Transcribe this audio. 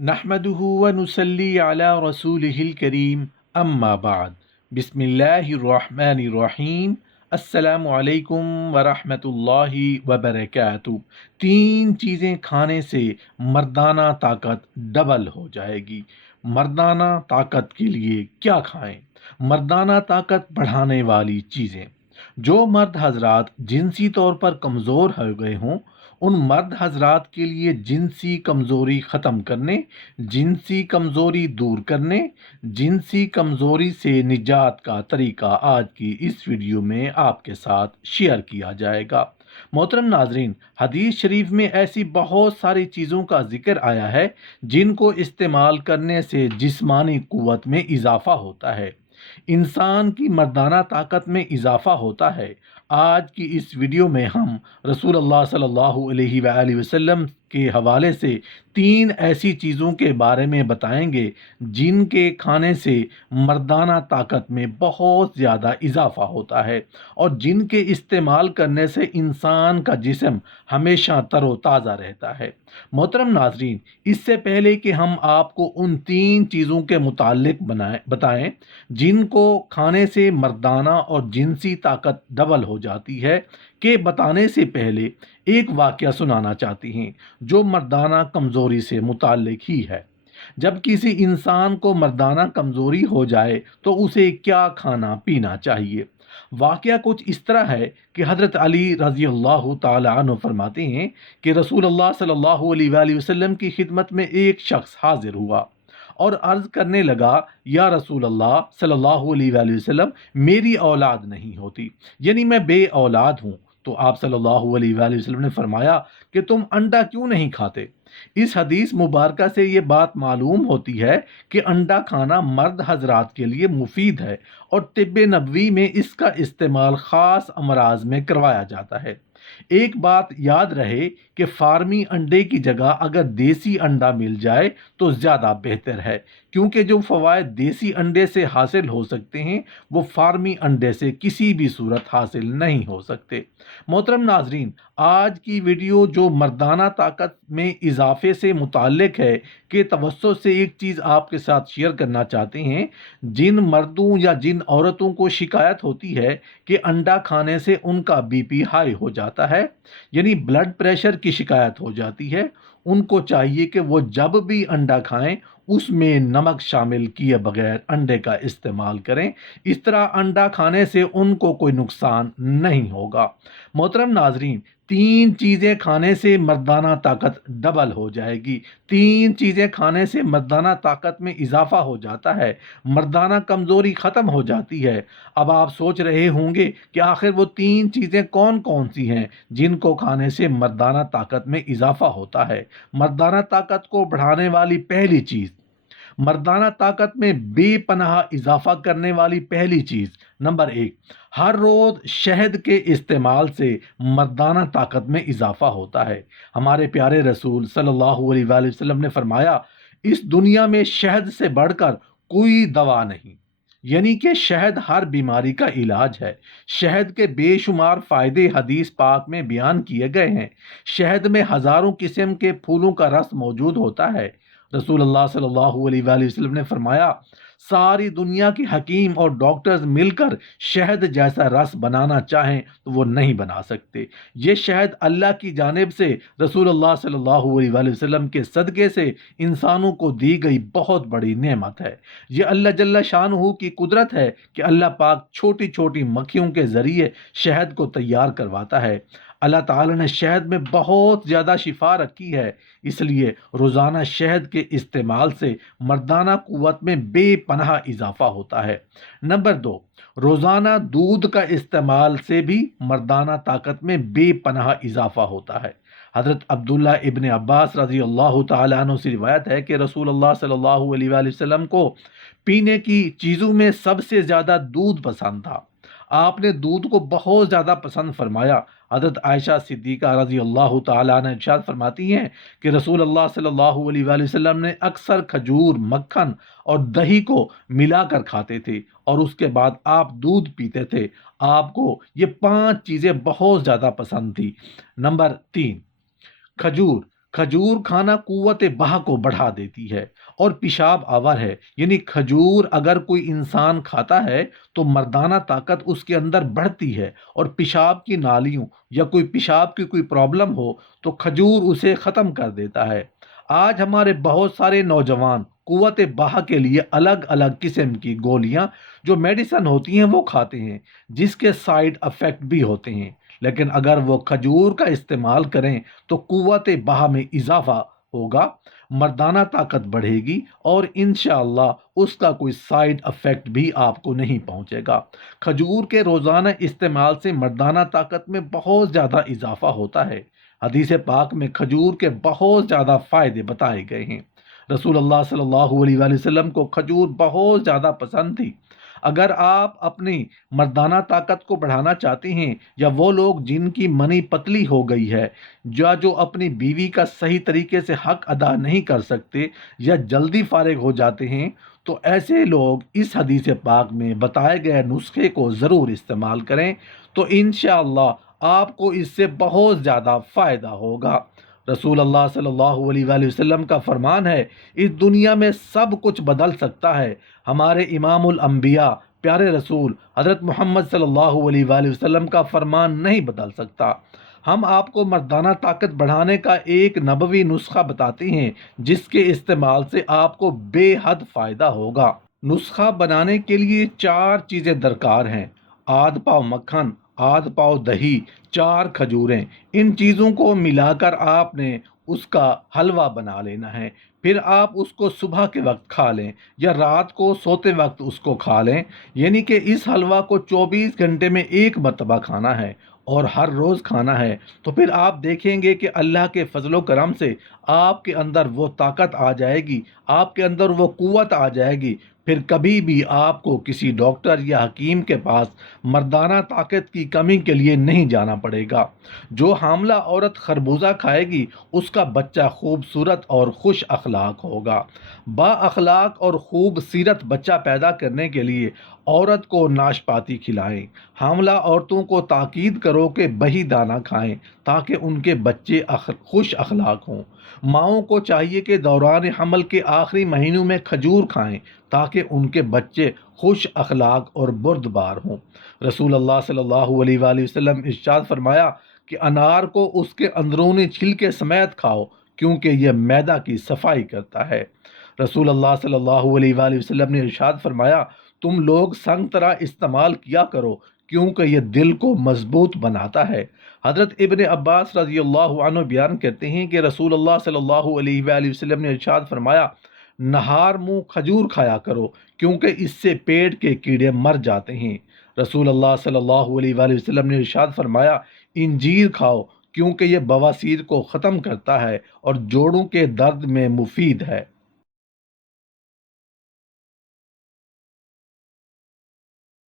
نحمده ونصلي على رسوله الكريم اما بعد بسم اللہ الرحمن الرحیم السلام علیکم ورحمۃ اللہ وبرکاتہ۔ تین چیزیں کھانے سے مردانہ طاقت ڈبل ہو جائے گی۔ مردانہ طاقت کے لیے کیا کھائیں؟ مردانہ طاقت بڑھانے والی چیزیں۔ جو مرد حضرات جنسی طور پر کمزور ہو گئے ہوں، ان مرد حضرات کے لیے جنسی کمزوری ختم کرنے، جنسی کمزوری دور کرنے، جنسی کمزوری سے نجات کا طریقہ آج کی اس ویڈیو میں آپ کے ساتھ شیئر کیا جائے گا۔ محترم ناظرین، حدیث شریف میں ایسی بہت ساری چیزوں کا ذکر آیا ہے جن کو استعمال کرنے سے جسمانی قوت میں اضافہ ہوتا ہے، انسان کی مردانہ طاقت میں اضافہ ہوتا ہے۔ آج کی اس ویڈیو میں ہم رسول اللہ صلی اللہ علیہ وآلہ وسلم کے حوالے سے تین ایسی چیزوں کے بارے میں بتائیں گے جن کے کھانے سے مردانہ طاقت میں بہت زیادہ اضافہ ہوتا ہے اور جن کے استعمال کرنے سے انسان کا جسم ہمیشہ تر و تازہ رہتا ہے۔ محترم ناظرین، اس سے پہلے کہ ہم آپ کو ان تین چیزوں کے متعلق بتائیں جن کو کھانے سے مردانہ اور جنسی طاقت ڈبل ہو جاتی ہے، کہ بتانے سے پہلے ایک واقعہ سنانا چاہتی ہیں جو مردانہ کمزوری سے متعلق ہی ہے۔ جب کسی انسان کو مردانہ کمزوری ہو جائے تو اسے کیا کھانا پینا چاہیے؟ واقعہ کچھ اس طرح ہے کہ حضرت علی رضی اللہ تعالی عنہ فرماتے ہیں کہ رسول اللہ صلی اللہ علیہ وآلہ وسلم کی خدمت میں ایک شخص حاضر ہوا اور عرض کرنے لگا، یا رسول اللہ صلی اللہ علیہ وآلہ وسلم، میری اولاد نہیں ہوتی، یعنی میں بے اولاد ہوں۔ تو آپ صلی اللہ علیہ وآلہ وسلم نے فرمایا کہ تم انڈا کیوں نہیں کھاتے؟ اس حدیث مبارکہ سے یہ بات معلوم ہوتی ہے کہ انڈا کھانا مرد حضرات کے لیے مفید ہے اور طب نبوی میں اس کا استعمال خاص امراض میں کروایا جاتا ہے۔ ایک بات یاد رہے کہ فارمی انڈے کی جگہ اگر دیسی انڈا مل جائے تو زیادہ بہتر ہے، کیونکہ جو فوائد دیسی انڈے سے حاصل ہو سکتے ہیں وہ فارمی انڈے سے کسی بھی صورت حاصل نہیں ہو سکتے۔ محترم ناظرین، آج کی ویڈیو جو مردانہ طاقت میں اضافے سے متعلق ہے کے توسط سے ایک چیز آپ کے ساتھ شیئر کرنا چاہتے ہیں۔ جن مردوں یا جن عورتوں کو شکایت ہوتی ہے کہ انڈا کھانے سے ان کا بی پی ہائی ہو جاتا ہے، یعنی بلڈ پریشر کی شکایت ہو جاتی ہے، ان کو چاہیے کہ وہ جب بھی انڈا کھائیں اس میں نمک شامل کیے بغیر انڈے کا استعمال کریں۔ اس طرح انڈا کھانے سے ان کو کوئی نقصان نہیں ہوگا۔ محترم ناظرین، تین چیزیں کھانے سے مردانہ طاقت ڈبل ہو جائے گی۔ تین چیزیں کھانے سے مردانہ طاقت میں اضافہ ہو جاتا ہے، مردانہ کمزوری ختم ہو جاتی ہے۔ اب آپ سوچ رہے ہوں گے کہ آخر وہ تین چیزیں کون کون سی ہیں جن کو کھانے سے مردانہ طاقت میں اضافہ ہوتا ہے۔ مردانہ طاقت کو بڑھانے والی پہلی چیز، مردانہ طاقت میں بے پناہ اضافہ کرنے والی پہلی چیز، نمبر ایک، ہر روز شہد کے استعمال سے مردانہ طاقت میں اضافہ ہوتا ہے۔ ہمارے پیارے رسول صلی اللہ علیہ وآلہ وسلم نے فرمایا، اس دنیا میں شہد سے بڑھ کر کوئی دوا نہیں، یعنی کہ شہد ہر بیماری کا علاج ہے۔ شہد کے بے شمار فائدے حدیث پاک میں بیان کیے گئے ہیں۔ شہد میں ہزاروں قسم کے پھولوں کا رس موجود ہوتا ہے۔ رسول اللہ صلی اللہ علیہ وآلہ وسلم نے فرمایا، ساری دنیا کے حکیم اور ڈاکٹرز مل کر شہد جیسا رس بنانا چاہیں تو وہ نہیں بنا سکتے۔ یہ شہد اللہ کی جانب سے رسول اللہ صلی اللہ علیہ وآلہ وسلم کے صدقے سے انسانوں کو دی گئی بہت بڑی نعمت ہے۔ یہ اللہ جل شانہ کی قدرت ہے کہ اللہ پاک چھوٹی چھوٹی مکھیوں کے ذریعے شہد کو تیار کرواتا ہے۔ اللہ تعالیٰ نے شہد میں بہت زیادہ شفا رکھی ہے، اس لیے روزانہ شہد کے استعمال سے مردانہ قوت میں بے پناہ اضافہ ہوتا ہے۔ نمبر دو، روزانہ دودھ کا استعمال سے بھی مردانہ طاقت میں بے پناہ اضافہ ہوتا ہے۔ حضرت عبداللہ ابن عباس رضی اللہ تعالی عنہ سے روایت ہے کہ رسول اللہ صلی اللہ علیہ وآلہ وسلم کو پینے کی چیزوں میں سب سے زیادہ دودھ پسند تھا۔ آپ نے دودھ کو بہت زیادہ پسند فرمایا۔ حضرت عائشہ صدیقہ رضی اللہ تعالیٰ عنہ ارشاد فرماتی ہیں کہ رسول اللہ صلی اللہ علیہ وآلہ وسلم نے اکثر کھجور، مکھن اور دہی کو ملا کر کھاتے تھے اور اس کے بعد آپ دودھ پیتے تھے۔ آپ کو یہ پانچ چیزیں بہت زیادہ پسند تھی۔ نمبر تین، کھجور۔ کھجور کھانا قوت بہا کو بڑھا دیتی ہے اور پیشاب آور ہے، یعنی کھجور اگر کوئی انسان کھاتا ہے تو مردانہ طاقت اس کے اندر بڑھتی ہے، اور پیشاب کی نالیوں یا کوئی پیشاب کی کوئی پرابلم ہو تو کھجور اسے ختم کر دیتا ہے۔ آج ہمارے بہت سارے نوجوان قوت بہا کے لیے الگ الگ قسم کی گولیاں جو میڈیسن ہوتی ہیں وہ کھاتے ہیں، جس کے سائیڈ افیکٹ بھی ہوتے ہیں، لیکن اگر وہ کھجور کا استعمال کریں تو قوت بہا میں اضافہ ہوگا، مردانہ طاقت بڑھے گی، اور انشاءاللہ اس کا کوئی سائیڈ افیکٹ بھی آپ کو نہیں پہنچے گا۔ کھجور کے روزانہ استعمال سے مردانہ طاقت میں بہت زیادہ اضافہ ہوتا ہے۔ حدیث پاک میں کھجور کے بہت زیادہ فائدے بتائے گئے ہیں۔ رسول اللہ صلی اللہ علیہ وآلہ وسلم کو کھجور بہت زیادہ پسند تھی۔ اگر آپ اپنی مردانہ طاقت کو بڑھانا چاہتے ہیں، یا وہ لوگ جن کی منی پتلی ہو گئی ہے، جو اپنی بیوی کا صحیح طریقے سے حق ادا نہیں کر سکتے یا جلدی فارغ ہو جاتے ہیں، تو ایسے لوگ اس حدیث پاک میں بتائے گئے نسخے کو ضرور استعمال کریں، تو انشاءاللہ آپ کو اس سے بہت زیادہ فائدہ ہوگا۔ رسول اللہ صلی اللہ علیہ وآلہ وسلم کا فرمان ہے، اس دنیا میں سب کچھ بدل سکتا ہے، ہمارے امام الانبیاء پیارے رسول حضرت محمد صلی اللہ علیہ وآلہ وسلم کا فرمان نہیں بدل سکتا۔ ہم آپ کو مردانہ طاقت بڑھانے کا ایک نبوی نسخہ بتاتے ہیں، جس کے استعمال سے آپ کو بے حد فائدہ ہوگا۔ نسخہ بنانے کے لیے 4 چیزیں درکار ہیں: آدھ پاؤ مکھن، آدھ پاؤ دہی، 4 کھجوریں۔ ان چیزوں کو ملا کر آپ نے اس کا حلوہ بنا لینا ہے، پھر آپ اس کو صبح کے وقت کھا لیں یا رات کو سوتے وقت اس کو کھا لیں، یعنی کہ اس حلوہ کو 24 گھنٹے میں ایک مرتبہ کھانا ہے اور ہر روز کھانا ہے۔ تو پھر آپ دیکھیں گے کہ اللہ کے فضل و کرم سے آپ کے اندر وہ طاقت آ جائے گی، آپ کے اندر وہ قوت آ جائے گی، پھر کبھی بھی آپ کو کسی ڈاکٹر یا حکیم کے پاس مردانہ طاقت کی کمی کے لیے نہیں جانا پڑے گا۔ جو حاملہ عورت خربوزہ کھائے گی اس کا بچہ خوبصورت اور خوش اخلاق ہوگا۔ با اخلاق اور خوب سیرت بچہ پیدا کرنے کے لیے عورت کو ناشپاتی کھلائیں۔ حاملہ عورتوں کو تاکید کرو کہ بہی دانہ کھائیں تاکہ ان کے بچے خوش اخلاق ہوں۔ ماؤں کو چاہیے کہ دوران حمل کے آخری مہینوں میں کھجور کھائیں تاکہ ان کے بچے خوش اخلاق اور بردبار ہوں۔ رسول اللہ صلی اللہ علیہ وآلہ وسلم ارشاد فرمایا کہ انار کو اس کے اندرونی چھلکے سمیت کھاؤ، کیونکہ یہ معدہ کی صفائی کرتا ہے۔ رسول اللہ صلی اللہ علیہ وآلہ وسلم نے ارشاد فرمایا، تم لوگ سنگترا استعمال کیا کرو کیونکہ یہ دل کو مضبوط بناتا ہے۔ حضرت ابن عباس رضی اللہ عنہ بیان کرتے ہیں کہ رسول اللہ صلی اللہ علیہ وآلہ وسلم نے ارشاد فرمایا، نہار منہ کھجور کھایا کرو کیونکہ اس سے پیٹ کے کیڑے مر جاتے ہیں۔ رسول اللہ صلی اللہ علیہ وآلہ وسلم نے ارشاد فرمایا، انجیر کھاؤ کیونکہ یہ بواسیر کو ختم کرتا ہے اور جوڑوں کے درد میں مفید ہے۔